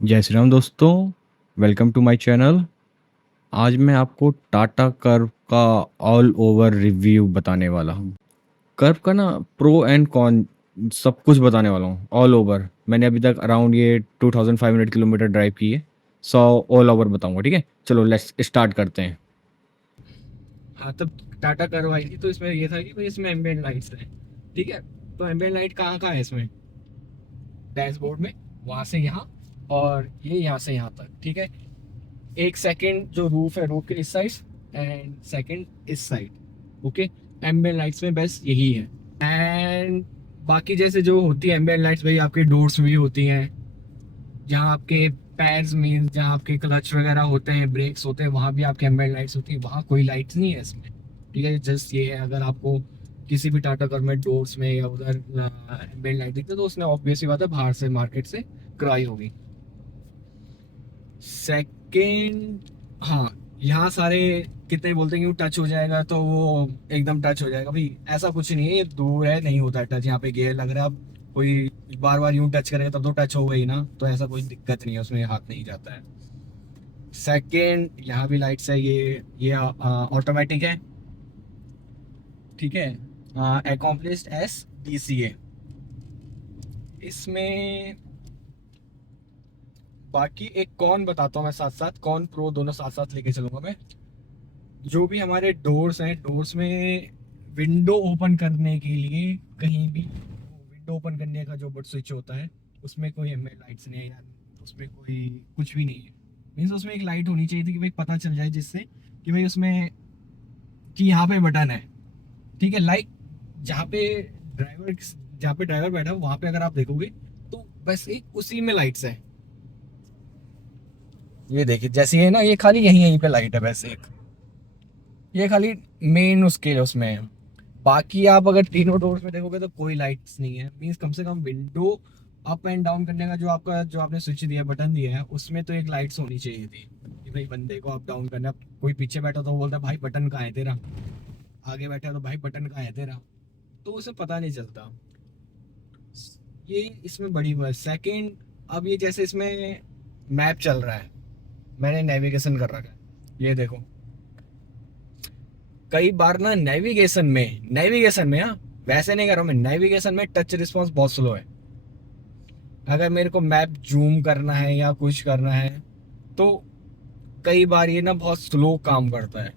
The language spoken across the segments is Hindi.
जय श्री राम दोस्तों। Welcome to my channel. आज मैं आपको टाटा कर्व का ऑल ओवर रिव्यू बताने वाला हूँ। कर्व का ना प्रो एंड कॉन सब कुछ बताने वाला हूँ ऑल ओवर। मैंने अभी तक अराउंड ये 2500 किलोमीटर ड्राइव की है। 100 ऑल ओवर बताऊंगा, ठीक है। चलो लेट्स स्टार्ट करते हैं। हाँ, तब टाटा कर्व आई थी तो इसमें ये था कि भाई इसमें एम्बिएंट लाइट्स हैं, ठीक है। तो एम्बिएंट लाइट कहाँ कहाँ है इसमें? डैशबोर्ड में, वहाँ से यहाँ, और ये यहाँ से यहाँ तक, ठीक है। एक सेकंड जो रूफ है, रूफ के इस साइड एंड सेकंड इस साइड, ओके। एम्बिएंट लाइट्स में बस यही है। एंड बाकी जैसे जो होती है एम्बिएंट लाइट्स, भाई आपके डोर्स में भी होती हैं, जहाँ आपके पैर्स मीन जहाँ आपके क्लच वगैरह होते हैं, ब्रेक्स होते हैं, वहाँ भी आपके एम्बिएंट लाइट्स होती है। वहाँ कोई लाइट्स नहीं है इसमें, ठीक है। जस्ट ये है, अगर आपको किसी भी टाटा कार में डोर्स में या उधर एम्बिएंट लाइट दिखता है तो उसने ऑब्वियसली बात है बाहर से मार्केट से कराई होगी। सेकेंड, हाँ, यहाँ सारे कितने बोलते हैं कि वो टच हो जाएगा तो वो एकदम टच हो जाएगा, भाई ऐसा कुछ नहीं है। ये दूर है, नहीं होता है टच। यहाँ पे गियर लग रहा है, अब कोई बार बार यूं टच करेगा तब तो टच होगा ही ना, तो ऐसा कोई दिक्कत नहीं है, उसमें हाथ नहीं जाता है। सेकेंड, यहाँ भी लाइट्स है, ये ऑटोमेटिक है, ठीक है। अकॉम्प्लिश्ड SDCA इसमें। बाकी एक कौन बताता हूँ मैं, साथ साथ कौन प्रो दोनों साथ साथ लेके चलूंगा मैं। जो भी हमारे डोर्स हैं, डोर्स में विंडो ओपन करने के लिए कहीं भी विंडो ओपन करने का जो बट स्विच होता है, उसमें कोई एम लाइट्स नहीं है यार, उसमें कोई कुछ भी नहीं है। मीन्स उसमें एक लाइट होनी चाहिए थी कि भाई पता चल जाए, जिससे कि भाई उसमें कि यहाँ पे बटन है, ठीक है। लाइक जहाँ पे ड्राइवर जहाँ पे ड्राइवर बैठा है वहाँ पे अगर आप देखोगे तो बस एक उसी में लाइट्स है। ये देखिए, जैसे ये ना, ये खाली यहीं यहीं पे लाइट है बस एक, ये खाली मेन उसके उसमें है। बाकी आप अगर तीनों डोर्स में देखोगे तो कोई लाइट्स नहीं है। मींस कम से कम विंडो अप एंड डाउन करने का जो आपका जो आपने स्विच दिया, बटन दिया है, उसमें तो एक लाइट्स होनी चाहिए थी कि भाई बंदे को अप डाउन करना। कोई पीछे बैठा तो वो बोलता है भाई बटन कहाँ है तेरा, आगे बैठा तो भाई बटन कहाँ है तेरा, तो उसे पता नहीं चलता। ये इसमें बड़ी बात। सेकंड, अब ये जैसे इसमें मैप चल रहा है, मैंने नेविगेशन कर रखा है, ये देखो। कई बार ना नेविगेशन में हाँ, वैसे नहीं कर रहा हूँ मैं, नेविगेशन में टच रिस्पॉन्स बहुत स्लो है। अगर मेरे को मैप जूम करना है या कुछ करना है तो कई बार ये ना बहुत स्लो काम करता है,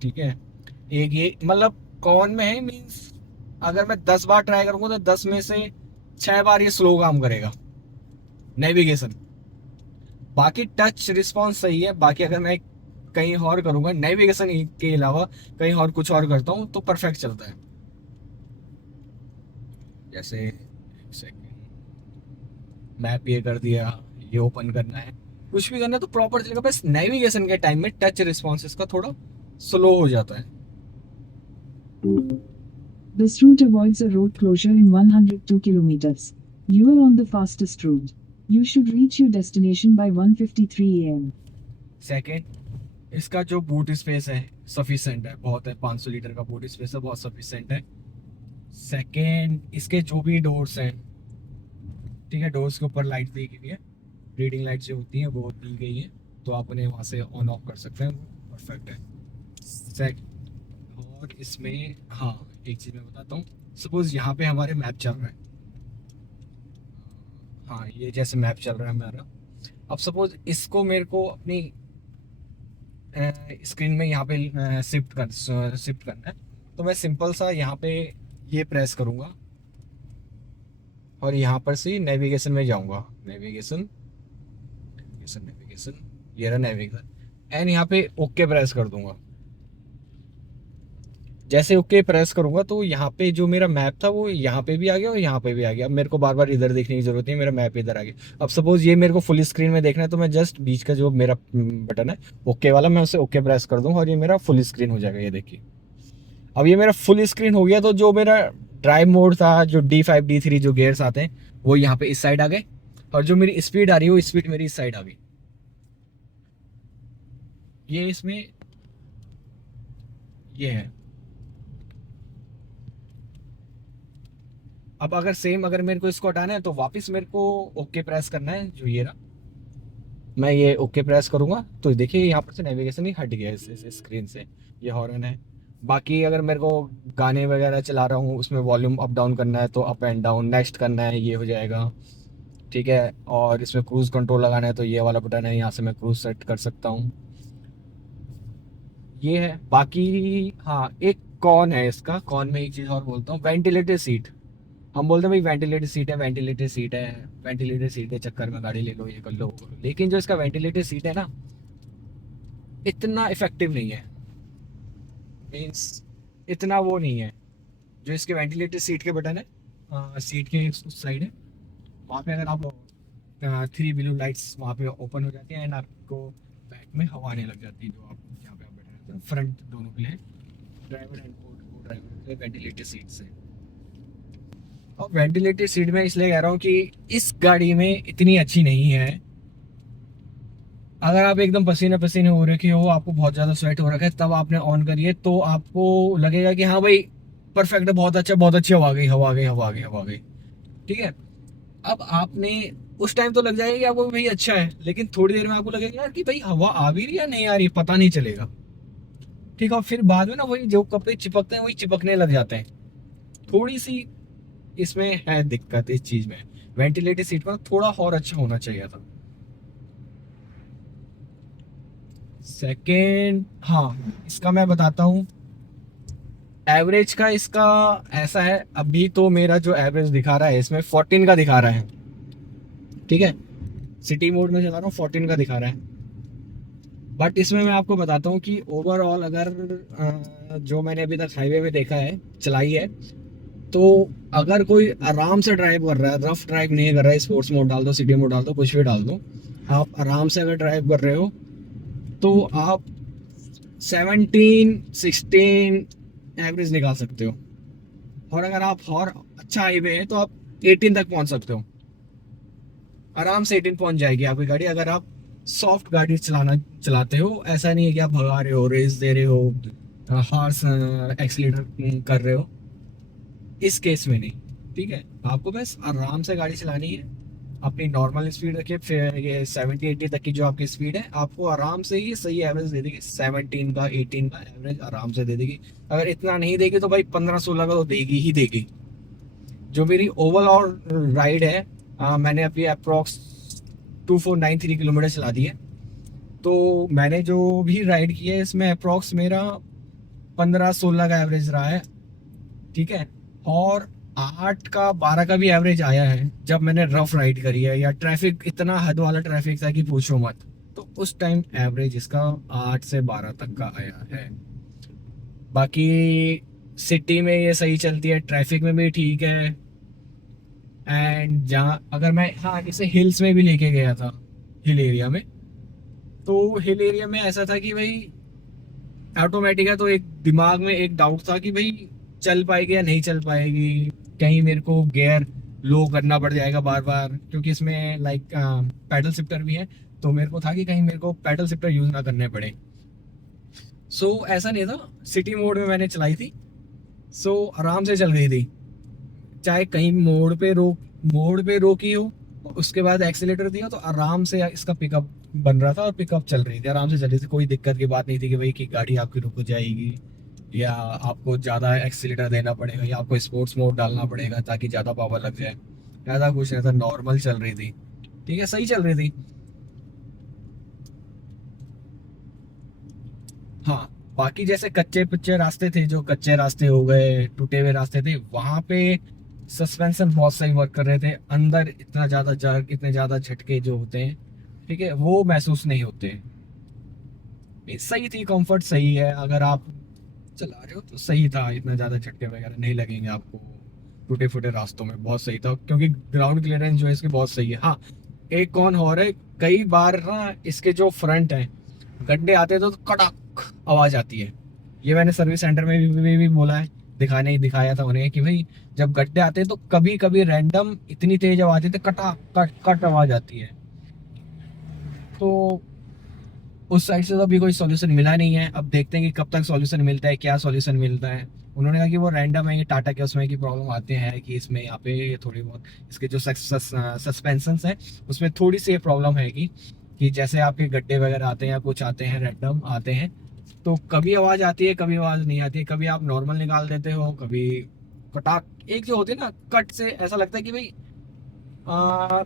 ठीक है। एक ये मतलब कौन में है, मीन्स अगर मैं 10 बार ट्राई करूंगा तो 10 में से 6 बार ये स्लो काम करेगा नेविगेशन। बाकी टच रिस्पॉन्स सही है। बाकी अगर मैं कहीं और करूंगा नेविगेशन के अलावा, कहीं और कुछ और करता हूँ तो परफेक्ट चलता है। जैसे एक सेकंड, मैप ये कर दिया, ये ओपन करना है, कुछ भी करना है तो प्रॉपर चलेगा। बस नेविगेशन के टाइम में टच रिस्पॉन्सेस का थोड़ा स्लो हो जाता है। This route avoids a road closure in 102 kilometers. You are on the fastest route. You should reach your destination by 1:53 a.m. Second, इसका जो बूट स्पेस है सफिशिएंट है, बहुत है। 500 लीटर का बूट स्पेस है, बहुत सफिशिएंट है। सेकंड, इसके जो भी डोर्स हैं, ठीक है, डोर्स के ऊपर लाइट दी गई है, रीडिंग लाइट जो होती है वो दी गई है, तो आप उन्हें वहाँ से ऑन ऑफ कर सकते हैं, वो परफेक्ट है। और इसमें हाँ, एक चीज़ मैं बताता हूँ। सपोज यहाँ पे हमारे मैप चल रहा है, हाँ ये जैसे मैप चल रहा है हमारा। अब सपोज इसको मेरे को अपनी स्क्रीन में यहाँ पे शिफ्ट करना है, तो मैं सिंपल सा यहाँ पे ये प्रेस करूँगा और यहाँ पर से नेविगेशन में जाऊँगा। नेविगेशन नेविगेशन नेविगेशन, ये रहा नेविगेशन, एंड यहाँ पे ओके प्रेस कर दूंगा। जैसे ओके प्रेस करूंगा तो यहाँ पे जो मेरा मैप था वो यहाँ पे भी आ गया और यहाँ पे भी आ गया। अब मेरे को बार बार इधर देखने की जरूरत नहीं, मेरा मैप इधर आ गया। अब सपोज ये मेरे को फुल स्क्रीन में देखना है तो मैं जस्ट बीच का जो मेरा बटन है ओके वाला, मैं उसे ओके प्रेस कर दूंगा और ये मेरा फुल स्क्रीन हो जाएगा। ये देखिए, अब ये मेरा फुल स्क्रीन हो गया। तो जो मेरा ड्राइव मोड था, जो D5 D3 जो गेयर्स आते हैं, वो यहाँ पे इस साइड आ गए, और जो मेरी स्पीड आ रही है वो स्पीड मेरी इस साइड आ गई। ये इसमें ये है। अब अगर सेम अगर मेरे को इसको हटाना है तो वापस मेरे को ओके प्रेस करना है, जो ये रहा, मैं ये ओके प्रेस करूंगा तो देखिए यहाँ पर से नेविगेशन ही हट गया इस स्क्रीन से, ये हॉर्न है। बाकी अगर मेरे को गाने वगैरह चला रहा हूँ, उसमें वॉल्यूम अप डाउन करना है तो अप एंड डाउन, नेक्स्ट करना है ये हो जाएगा, ठीक है। और इसमें क्रूज़ कंट्रोल लगाना है तो ये वाला बटन है, यहाँ से मैं क्रूज़ सेट कर सकता हूँ, ये है। बाकी हाँ, एक कॉन है इसका, कॉन में एक चीज़ और बोलता हूँ, वेंटिलेटेड सीट। हम बोलते हैं भाई वेंटिलेटेड सीट है, वेंटिलेटेड सीट है, वेंटिलेटेड सीट के चक्कर में गाड़ी ले लो, ये कर लो वो कर लो। लेकिन जो इसका वेंटिलेटेड सीट है ना, इतना इफेक्टिव नहीं है, मीन्स इतना वो नहीं है। जो इसके वेंटिलेटेड सीट के बटन है, सीट के उस साइड है, वहाँ पे अगर आप 3 ब्लू लाइट्स वहाँ पे ओपन हो जाती हैं एंड आपको बैक में हवा आने लग जाती है, जो आप जहाँ पे आप बैठे रहते हैं, फ्रंट दोनों के लिए, ड्राइवर एंड को ड्राइवर के लिए वेंटिलेटेड सीट से। और वेंटिलेटेड सीट में इसलिए कह रहा हूँ कि इस गाड़ी में इतनी अच्छी नहीं है। अगर आप एकदम पसीने पसीने हो रखे हो, आपको बहुत ज़्यादा स्वेट हो रखा है, तब आपने ऑन करिए तो आपको लगेगा कि हाँ भाई परफेक्ट है, बहुत अच्छा, बहुत अच्छी हवा आ गई, हवा आ गई, हवा आ गई, हवा आ गई, ठीक है। अब आपने उस टाइम तो लग जाएगा कि आपको भाई अच्छा है, लेकिन थोड़ी देर में आपको लगेगा यार कि भाई हवा आ भी रही है या नहीं आ रही, पता नहीं चलेगा, ठीक है। और फिर बाद में ना वही जो कपड़े चिपकते हैं वही चिपकने लग जाते हैं। थोड़ी सी इसमें है दिक्कत इस चीज़ में, वेंटिलेटेड सीट पर थोड़ा और अच्छा होना चाहिए था। सेकेंड, हाँ इसका मैं बताता हूँ, एवरेज का इसका ऐसा है, अभी तो मेरा जो एवरेज दिखा रहा है इसमें 14 का दिखा रहा है, ठीक है। सिटी मोड में चला रहा हूँ, 14 का दिखा रहा है। बट इसमें मैं आपको बताता हूँ कि ओवरऑल अगर जो मैंने अभी तक हाईवे पे देखा है, चलाई है, तो अगर कोई आराम से ड्राइव कर रहा है, रफ ड्राइव नहीं कर रहा है, स्पोर्ट्स मोड डाल दो, सिटी मोड डाल दो, कुछ भी डाल दो, आप आराम से अगर ड्राइव कर रहे हो तो आप 17-16 एवरेज निकाल सकते हो। और अगर आप और अच्छा हाईवे है तो आप 18 तक पहुंच सकते हो, आराम से 18 पहुंच जाएगी आपकी गाड़ी। अगर आप सॉफ्ट गाड़ी चलाते हो, ऐसा नहीं है कि आप भगा रहे हो, रेस दे रहे हो, हार्स एक्सीलरेटर कर रहे हो, इस केस में नहीं, ठीक है। आपको बस आराम से गाड़ी चलानी है, अपनी नॉर्मल स्पीड रखिए, फिर ये 70-80 तक की जो आपकी स्पीड है, आपको आराम से ही सही एवरेज दे देगी, 17 का 18 का एवरेज आराम से दे देगी। अगर इतना नहीं देगी तो भाई 15-16 का तो देगी ही देगी। जो मेरी ओवरऑल राइड है, मैंने अभी अप्रॉक्स 2493 किलोमीटर चला दी है, तो मैंने जो भी राइड की है इसमें अप्रॉक्स मेरा 15-16 का एवरेज रहा है, ठीक है। और 8 का 12 का भी एवरेज आया है जब मैंने रफ राइड करी है, या ट्रैफिक इतना हद वाला ट्रैफिक था कि पूछो मत, तो उस टाइम एवरेज इसका 8 से 12 तक का आया है। बाकी सिटी में ये सही चलती है, ट्रैफिक में भी ठीक है। एंड जहाँ अगर मैं, हाँ इसे हिल्स में भी लेके गया था, हिल एरिया में, तो हिल एरिया में ऐसा था कि भाई ऑटोमेटिक है, तो एक दिमाग में एक डाउट था कि भाई चल पाएगी या नहीं चल पाएगी, कहीं मेरे को गियर लो करना पड़ जाएगा बार बार, क्योंकि इसमें लाइक पैडल शिफ्टर भी है, तो मेरे को था कि कहीं मेरे को पैडल शिफ्टर यूज़ ना करने पड़े। सो ऐसा नहीं था, सिटी मोड में मैंने चलाई थी, सो आराम से चल गई थी, चाहे कहीं मोड़ पे रोकी हो, उसके बाद एक्सीलेटर दिया तो आराम से इसका पिकअप बन रहा था, और पिकअप चल रही थी, आराम से चल रही थी, कोई दिक्कत की बात नहीं थी कि भाई कि गाड़ी आपकी रुक जाएगी, या आपको ज़्यादा एक्सीलेटर देना पड़ेगा, या आपको स्पोर्ट्स मोड डालना पड़ेगा ताकि ज़्यादा पावर लग जाए, ऐसा कुछ नहीं था, नॉर्मल चल रही थी, ठीक है, सही चल रही थी। हाँ, बाकी जैसे कच्चे पिच्चे रास्ते थे, जो कच्चे रास्ते हो गए, टूटे हुए रास्ते थे, वहां पे सस्पेंशन बहुत सही वर्क कर रहे थे, अंदर इतना ज़्यादा जर्क, इतने ज़्यादा झटके जो होते हैं, ठीक है, वो महसूस नहीं होते। ये सही थी, कंफर्ट सही है, अगर आप चला रहे हो तो सही था, इतना ज़्यादा झटके वगैरह नहीं लगेंगे आपको टूटे फूटे रास्तों में, बहुत सही था, क्योंकि ग्राउंड क्लियरेंस जो है इसकी बहुत सही है। हाँ, एक कौन और है, कई बार ना इसके जो फ्रंट है, गड्ढे आते हैं तो कड़क आवाज़ आती है, ये मैंने सर्विस सेंटर में भी बोला है, दिखाया था उन्हें कि भाई जब गड्ढे आते हैं तो कभी कभी रैंडम इतनी तेज आवाज आती है, कटा कट कट आवाज आती है। तो उस साइड से तो अभी कोई सॉल्यूशन मिला नहीं है, अब देखते हैं कि कब तक सॉल्यूशन मिलता है, क्या सॉल्यूशन मिलता है। उन्होंने कहा कि वो रैंडम है, ये टाटा के उसमें की प्रॉब्लम आते हैं कि इसमें यहाँ पे थोड़ी बहुत इसके जो सस्पेंशन है उसमें थोड़ी सी प्रॉब्लम है कि जैसे आपके गड्ढे वगैरह आते हैं या कुछ आते हैं रैंडम आते हैं, तो कभी आवाज़ आती है कभी आवाज़ नहीं आती है, कभी आप नॉर्मल निकाल देते हो कभी कटाक, एक जो होती है ना कट से ऐसा लगता है कि भाई आ,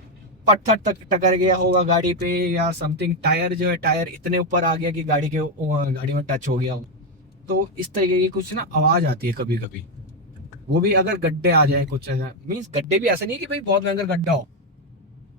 पत्थर तक टकर गया होगा गाड़ी पे या समथिंग, टायर जो है टायर इतने ऊपर आ गया कि गाड़ी में टच हो गया हो। तो इस तरीके की कुछ ना आवाज़ आती है कभी कभी, वो भी अगर गड्ढे आ जाए कुछ ऐसा, मीन्स गड्ढे भी ऐसा नहीं है कि भाई बहुत भयंकर गड्ढा हो,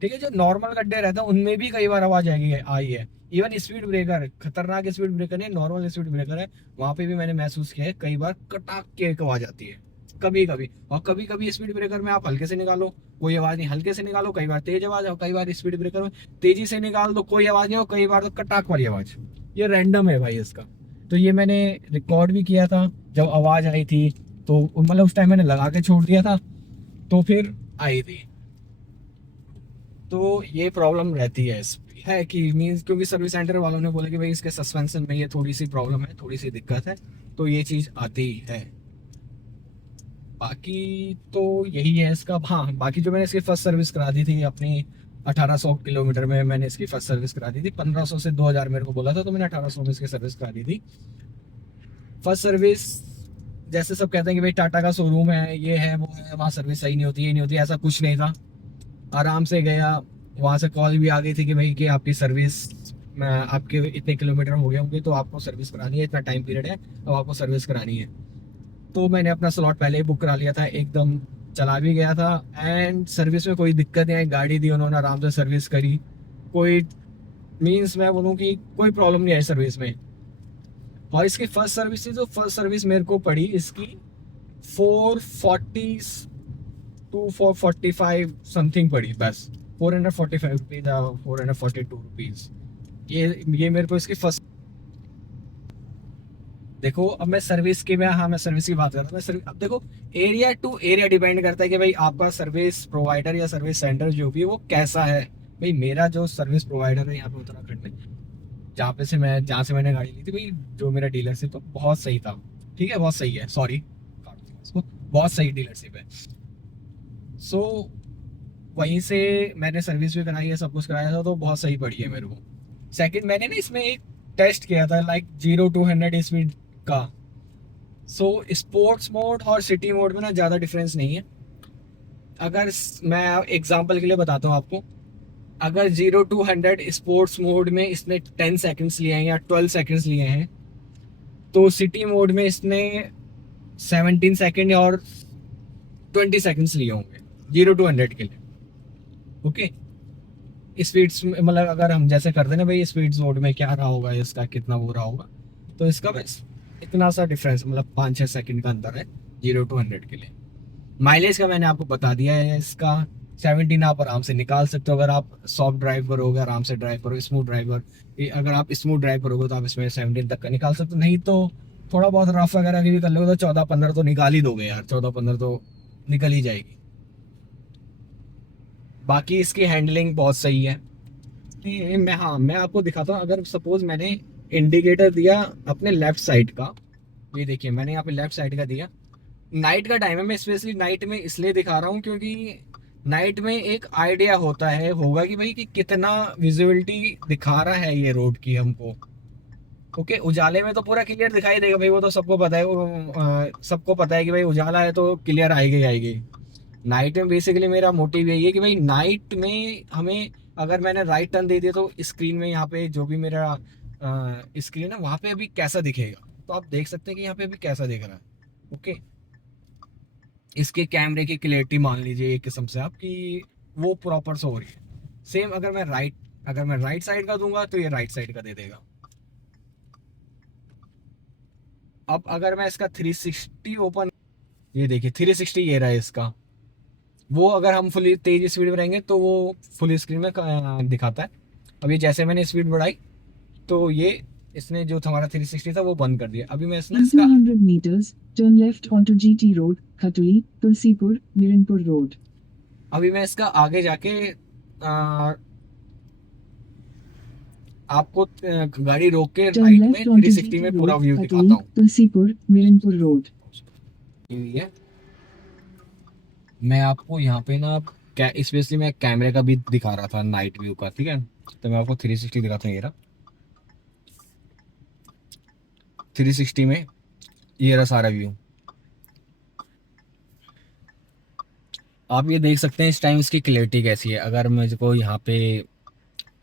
ठीक है, जो नॉर्मल गड्ढे रहते हैं उनमें भी कई बार आवाज आएगी आई है। इवन स्पीड ब्रेकर, खतरनाक स्पीड ब्रेकर नहीं, नॉर्मल स्पीड ब्रेकर है, वहां पे भी मैंने महसूस किया है कई बार कटाक के एक आवाज आती है कभी कभी। और कभी कभी स्पीड ब्रेकर में आप हल्के से निकालो कोई आवाज नहीं, हल्के से निकालो कई बार तेज आवाज, और कई बार स्पीड ब्रेकर में तेजी से निकाल दो कोई आवाज नहीं, और कई बार तो कटाक वाली आवाज। ये रैंडम है भाई इसका। तो ये मैंने रिकॉर्ड भी किया था जब आवाज आई थी, तो मतलब उस टाइम मैंने लगा के छोड़ दिया था, तो फिर आई थी। तो ये प्रॉब्लम रहती है इस है कि मीन्स क्योंकि सर्विस सेंटर वालों ने बोला कि भाई इसके सस्पेंशन में ये थोड़ी सी प्रॉब्लम है, थोड़ी सी दिक्कत है, तो ये चीज़ आती है। बाकी तो यही है इसका। हाँ, बाकी जो मैंने इसकी फर्स्ट सर्विस करा दी थी अपनी 1800 किलोमीटर में मैंने इसकी फर्स्ट सर्विस करा दी थी, 1500 से 2000 मेरे को बोला था, तो मैंने 1800 में इसकी सर्विस करा दी थी फर्स्ट सर्विस। जैसे सब कहते हैं कि भाई टाटा का शोरूम है ये है वो है, वहाँ सर्विस सही नहीं होती ये नहीं होती, ऐसा कुछ नहीं था। आराम से गया, वहाँ से कॉल भी आ गई थी कि भाई कि आपकी सर्विस आपके इतने किलोमीटर हो गए होंगे तो आपको सर्विस करानी है, इतना टाइम पीरियड है तो आपको सर्विस करानी है। तो मैंने अपना स्लॉट पहले ही बुक करा लिया था, एकदम चला भी गया था, एंड सर्विस में कोई दिक्कत नहीं आई, गाड़ी दी उन्होंने आराम से सर्विस करी, कोई मीन्स मैं बोलूँ कि कोई प्रॉब्लम नहीं आई सर्विस में। और इसकी फर्स्ट सर्विस थी, तो फर्स्ट सर्विस मेरे को पड़ी इसकी 440 टू 445 समथिंग पड़ी बस, 445 रुपीज, 442 रुपीज। ये मेरे को इसकी फर्स्ट। देखो अब मैं सर्विस की मैं हाँ मैं सर्विस की बात कर रहा हूँ, मैं सर्विस अब देखो एरिया टू एरिया डिपेंड करता है कि भाई आपका सर्विस प्रोवाइडर या सर्विस सेंटर जो भी है वो कैसा है। भाई मेरा जो सर्विस प्रोवाइडर है यहाँ पे उत्तराखंड में, जहाँ से मैंने गाड़ी ली थी भाई, जो मेरा डीलरशिप तो बहुत सही था, ठीक है बहुत सही है, सॉरी बहुत सही डीलरशिप है। सो वहीं से मैंने सर्विस भी कराई है, सब कुछ कराया था, तो बहुत सही पड़ी है मेरे को। सेकंड मैंने ना इसमें एक टेस्ट किया था लाइक 0 to 100 स्पीड का। सो स्पोर्ट्स मोड और सिटी मोड में ना ज़्यादा डिफरेंस नहीं है। अगर मैं एग्जांपल के लिए बताता हूँ आपको, अगर 0 to 100 स्पोर्ट्स मोड में इसने 10 सेकंड्स लिए हैं या 12 सेकंड्स लिए हैं, तो सिटी मोड में इसने 17 सेकंड और 20 सेकंड्स लिए होंगे 0 to 100 के लिए। ओके, स्पीड्स मतलब अगर हम जैसे करते हैं ना भाई स्पीड्स मोड में क्या रहा होगा इसका कितना वो रहा होगा, तो इसका बस इतना सा डिफरेंस मतलब 5-6 सेकंड का अंतर है 0 to 100 के लिए। माइलेज का मैंने आपको बता दिया है, इसका 17 आप आराम से निकाल सकते हो अगर आप सॉफ्ट ड्राइव करोगे, आराम से ड्राइव करो, स्मूथ ड्राइवर अगर आप स्मूथ ड्राइव करोगे तो आप इसमें 17 तक का निकाल सकते हो, नहीं तो थोड़ा बहुत रफ वगैरह भी कर लोगे तो 14-15 तो निकाल ही दोगे यार, 14-15 तो निकल ही जाएगी। बाकी इसकी हैंडलिंग बहुत सही है। मैं आपको दिखाता हूँ, अगर सपोज मैंने इंडिकेटर दिया अपने लेफ्ट साइड का, ये देखिए मैंने यहाँ पे लेफ्ट साइड का दिया, नाइट का टाइम है, मैं स्पेशली नाइट में इसलिए दिखा रहा हूँ क्योंकि नाइट में एक आइडिया होता है होगा कि भाई कि कितना विजिबिलिटी दिखा रहा है ये रोड की हमको। ओके, उजाले में तो पूरा क्लियर दिखाई देगा भाई, वो तो सबको पता है, सबको पता है कि भाई उजाला है तो क्लियर आएगी आएगी। नाइट में बेसिकली मेरा मोटिव यही है कि भाई नाइट में हमें अगर मैंने राइट टर्न दे दिया तो स्क्रीन में यहाँ पे जो भी मेरा स्क्रीन है वहाँ पे अभी कैसा दिखेगा, तो आप देख सकते हैं कि यहाँ पे अभी कैसा दिख रहा है। ओके, इसके कैमरे की क्लियरिटी मान लीजिए एक किस्म से आप कि वो प्रॉपर से हो रही है। सेम अगर मैं राइट साइड का दूंगा तो ये राइट साइड का दे देगा। अब अगर मैं इसका 360 ओपन, ये देखिए 360 ये रहा है इसका, वो अगर हम फुल तेज स्पीड में रहेंगे तो वो फुल स्क्रीन में दिखाता है। अभी जैसे मैंने स्पीड बढ़ाई तो ये इसने जो हमारा 360 था वो बंद कर दिया। अभी मैं इसने In इसका 200 meters, turn left onto GT Road, Khatuli, Tulsipur, Mirinpur Road. अभी मैं इसका आगे जाके आपको गाड़ी रोक के Turn राइट में left onto 360 GT में पूरा Road, व्यू दिखाता Khatuli, हूँ। Tulsipur, Mirinpur Road. हुई है। मैं आपको यहाँ पे ना स्पेशली मैं कैमरे का भी दिखा रहा था नाइट व्यू का, ठीक है। तो मैं आपको 360 दिखाता हूँ, ये रहा 360 में, ये रहा सारा व्यू। आप ये देख सकते हैं इस टाइम इसकी क्लियरिटी कैसी है। अगर मुझको यहाँ पे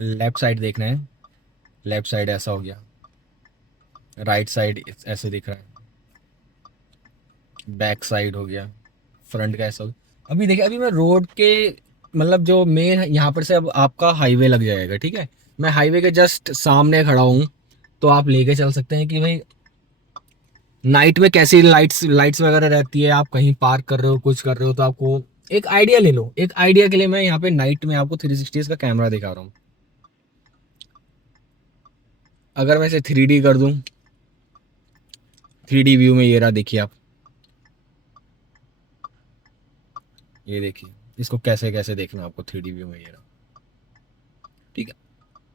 लेफ्ट साइड देखना है, लेफ्ट साइड ऐसा हो गया, राइट साइड ऐसे दिख रहा है, बैक साइड हो गया, फ्रंट का ऐसा हो गया। अभी देखिए, अभी मैं रोड के मतलब जो मेन यहाँ पर से अब आपका हाईवे लग जाएगा, ठीक है। मैं हाईवे के जस्ट सामने खड़ा हूँ, तो आप लेके चल सकते हैं कि भाई नाइट में कैसी लाइट्स लाइट्स वगैरह रहती है। आप कहीं पार्क कर रहे हो, कुछ कर रहे हो, तो आपको एक आइडिया ले लो। एक आइडिया के लिए मैं यहाँ पे नाइट में आपको 360 का कैमरा दिखा रहा हूँ। अगर मैं इसे 3D कर दूं, 3D व्यू में ये रहा, देखिए आप, ये देखिए इसको कैसे कैसे देखना आपको 3D व्यू में, ये रहा, ठीक है।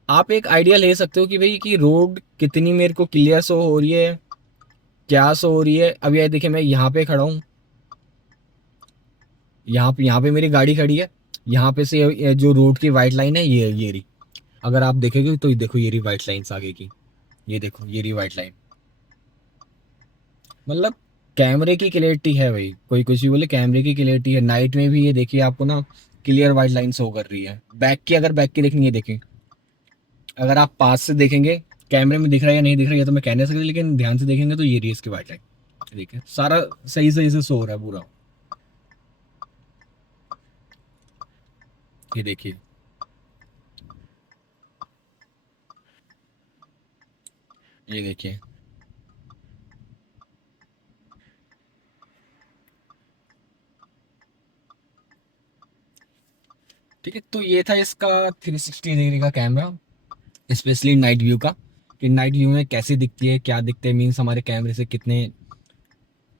आप एक आइडिया ले सकते हो कि भाई कि रोड कितनी मेरे को क्लियर शो हो रही है, क्या शो हो रही है। अब ये देखिए, मैं यहाँ पे खड़ा हूँ, यहाँ पे मेरी गाड़ी खड़ी है, यहाँ पे से ये जो रोड की वाइट लाइन है, ये रही। अगर आप देखेंगे तो देखो, ये रही वाइट लाइन आगे की, ये देखो ये रही वाइट लाइन। मतलब कैमरे की क्लियरिटी है भाई, कोई कुछ भी बोले, कैमरे की क्लियरिटी है। नाइट में भी ये देखिए आपको ना क्लियर वाइट लाइन शो कर रही है। बैक की, अगर बैक की देखनी है, देखें, अगर आप पास से देखेंगे कैमरे में दिख रहा है या नहीं दिख रहा है ये तो मैं कह नहीं सकता, लेकिन ध्यान से देखेंगे तो ये रही इसकी वाइट लाइन, देखिए सारा सही सही से शो हो रहा है पूरा। ये देखिए, ये देखिए, ठीक है। तो ये था इसका 360 डिग्री का कैमरा, स्पेशली नाइट व्यू का, कि नाइट व्यू में कैसी दिखती है, क्या दिखते हैं, मीन्स हमारे कैमरे से कितने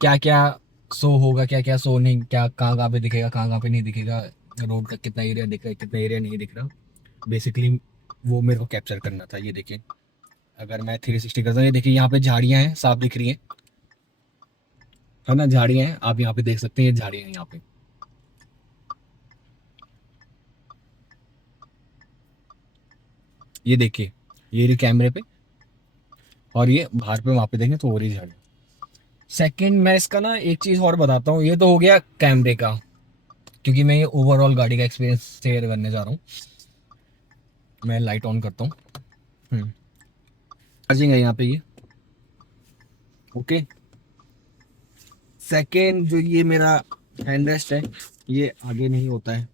क्या क्या शो होगा, क्या क्या शो नहीं, क्या कहाँ कहाँ पे दिखेगा, कहाँ कहाँ पे नहीं दिखेगा, रोड का कितना एरिया दिख रहा है, कितना एरिया नहीं दिख रहा। बेसिकली वो मेरे को कैप्चर करना था। ये देखिए, अगर मैं 360 करता हूँ, ये देखिए यहाँ पे झाड़ियाँ हैं, साफ दिख रही हैं, है ना, झाड़ियाँ हैं, आप यहाँ पे देख सकते हैं, ये झाड़ियाँ हैं यहाँ पे, ये देखिए, ये रही कैमरे पे, और ये बाहर पे वहाँ पे देखें तो हो रही झाड़ियाँ। सेकंड, मैं इसका ना एक चीज़ और बताता हूँ। ये तो हो गया कैमरे का, क्योंकि मैं ये ओवरऑल गाड़ी का एक्सपीरियंस शेयर करने जा रहा हूँ। मैं लाइट ऑन करता हूँ, चार्जिंग है यहाँ पे ये, ओके। सेकेंड, जो ये मेरा हैंड रेस्ट है, ये आगे नहीं होता है,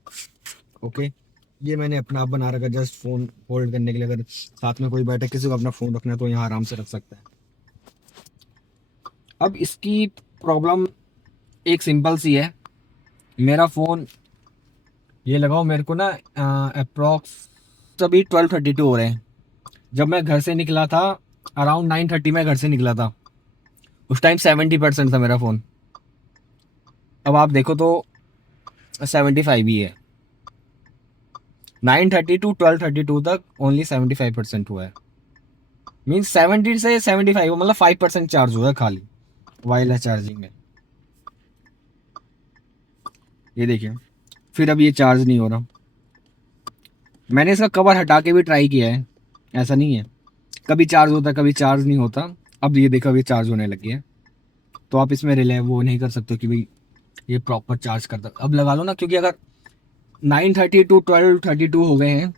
ओके। ये मैंने अपना आप बना रखा, जस्ट फोन होल्ड करने के लिए। अगर साथ में कोई बैठे, किसी को अपना फोन रखना है तो यहाँ आराम से रख सकता है। अब इसकी प्रॉब्लम एक सिंपल सी है। मेरा फोन, ये लगाओ मेरे को ना अप्रोक्स अभी 12:32 हो रहे हैं। जब मैं घर से निकला था अराउंड 9:30 में घर से निकला था, उस टाइम 70% था मेरा फ़ोन। अब आप देखो तो 75 ही है। 9:30 टू 12:32 तक ओनली 75% हुआ है। मीन्स 70 से 75, मतलब 5% चार्ज हुआ है खाली वायरलेस चार्जिंग में। ये देखिए, फिर अब ये चार्ज नहीं हो रहा। मैंने इसका कवर हटा के भी ट्राई किया है, ऐसा नहीं है, कभी चार्ज होता कभी चार्ज नहीं होता। अब ये देखो, अभी चार्ज होने लगी है। तो आप इसमें रिले वो नहीं कर सकते कि भाई ये प्रॉपर चार्ज करता। अब लगा लो ना, क्योंकि अगर 9:30 टू 12:32 हो गए हैं,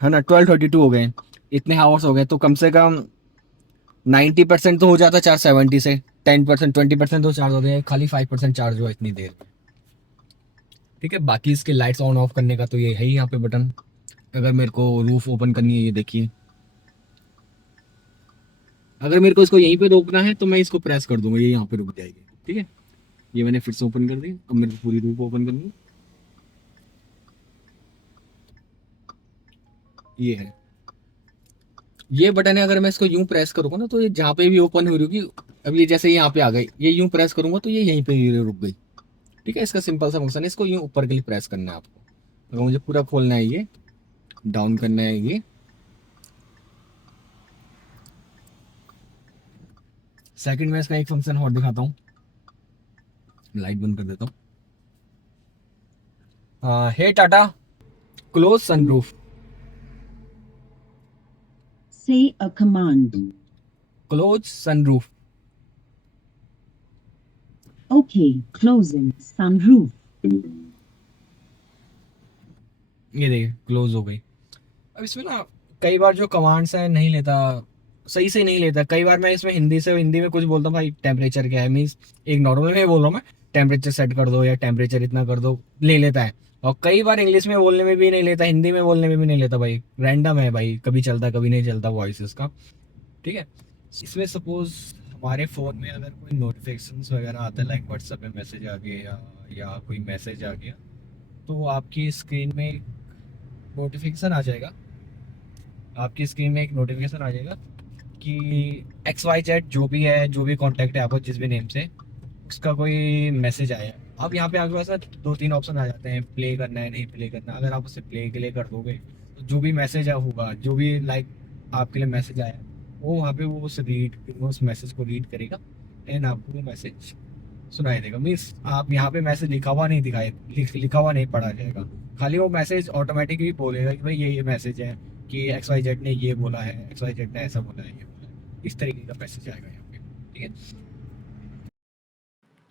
है ना, 12:32 हो गए हैं, इतने हावर्स हो गए, तो कम से कम 90% तो हो जाता चार्ज 70 से। 10% 20% तो चार्ज होते हैं, खाली 5% चार्ज हुआ इतनी देर में, ठीक है। बाकी इसके लाइट्स ऑन ऑफ करने का तो ये है ही यहाँ पे बटन। अगर मेरे को रूफ ओपन करनी है, ये देखिए, अगर मेरे को इसको यहीं पे रोकना है तो मैं इसको प्रेस कर दूंगा, ये यहाँ पे रुक जाएगी, ठीक है। ये मैंने फिर से ओपन कर दी। अब मेरे को पूरी रूफ ओपन करनी है, ये है, ये बटन है। अगर मैं इसको यूं प्रेस करूंगा ना, तो ये जहाँ पे भी ओपन हो रही होगी, अब ये जैसे यहाँ पे आ गई, ये यूं प्रेस करूंगा तो ये यहीं पे ही रुक गई, ठीक है। इसका सिंपल सा फंक्शन है, इसको यूं ऊपर के लिए प्रेस करना है आपको। अगर मुझे पूरा खोलना है, ये डाउन करना है, ये सेकंड में इसका एक फंक्शन और दिखाता हूँ, लाइट बंद कर देता हूँ। Hey Tata, close sunroof. Say a command. Close sunroof. Okay, closing sunroof. ये देखिए क्लोज हो गई। अब इसमें ना कई बार जो कमांड्स हैं नहीं लेता, सही से नहीं लेता। कई बार मैं इसमें हिंदी में कुछ बोलता हूँ, भाई टेम्परेचर क्या है, मीन्स एक नॉर्मल में बोल रहा हूँ मैं, टेम्परेचर सेट कर दो या टेम्परेचर इतना कर दो, ले लेता है। और कई बार इंग्लिश में बोलने में भी नहीं लेता, हिंदी में बोलने में भी नहीं लेता। भाई रैंडम है भाई, कभी चलता कभी नहीं चलता वॉइस इसका, ठीक है। इसमें सपोज हमारे फ़ोन में अगर कोई नोटिफिकेशंस वगैरह आता है, लाइक व्हाट्सएप में मैसेज आ गया या कोई मैसेज आ गया, तो आपकी स्क्रीन में नोटिफिकेशन आ जाएगा, आपकी स्क्रीन में एक नोटिफिकेशन आ जाएगा कि XYZ जो भी है, जो भी कांटेक्ट है आपको जिस भी नेम से, उसका कोई मैसेज आया है। अब यहाँ पे आपके पास ना 2-3 ऑप्शन आ जाते हैं, प्ले करना है नहीं प्ले करना। अगर आप उसे प्ले के लिए कर दोगे तो जो भी मैसेज होगा, जो भी लाइक आपके लिए मैसेज आया, वो वहाँ पे वो उस मैसेज को रीड करेगा एंड आपको वो मैसेज सुनाई देगा। मीन्स आप यहाँ पे मैसेज लिखा हुआ नहीं लिखा हुआ नहीं पढ़ा जाएगा, खाली वो मैसेज ऑटोमेटिकली बोलेगा कि भाई ये मैसेज है कि XYZ ने ये बोला है, XYZ ने ऐसा बोला है, ये बोला है। इस तरीके का मैसेज आएगा यहाँ पे, ठीक है।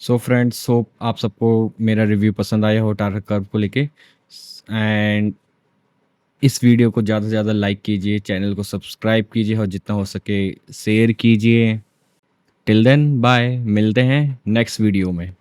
सो फ्रेंड्स, होप आप सबको मेरा रिव्यू पसंद आया हो टाटा कर्व को लेके, एंड इस वीडियो को ज़्यादा से ज़्यादा लाइक कीजिए, चैनल को सब्सक्राइब कीजिए और जितना हो सके शेयर कीजिए। टिल देन बाय, मिलते हैं नेक्स्ट वीडियो में।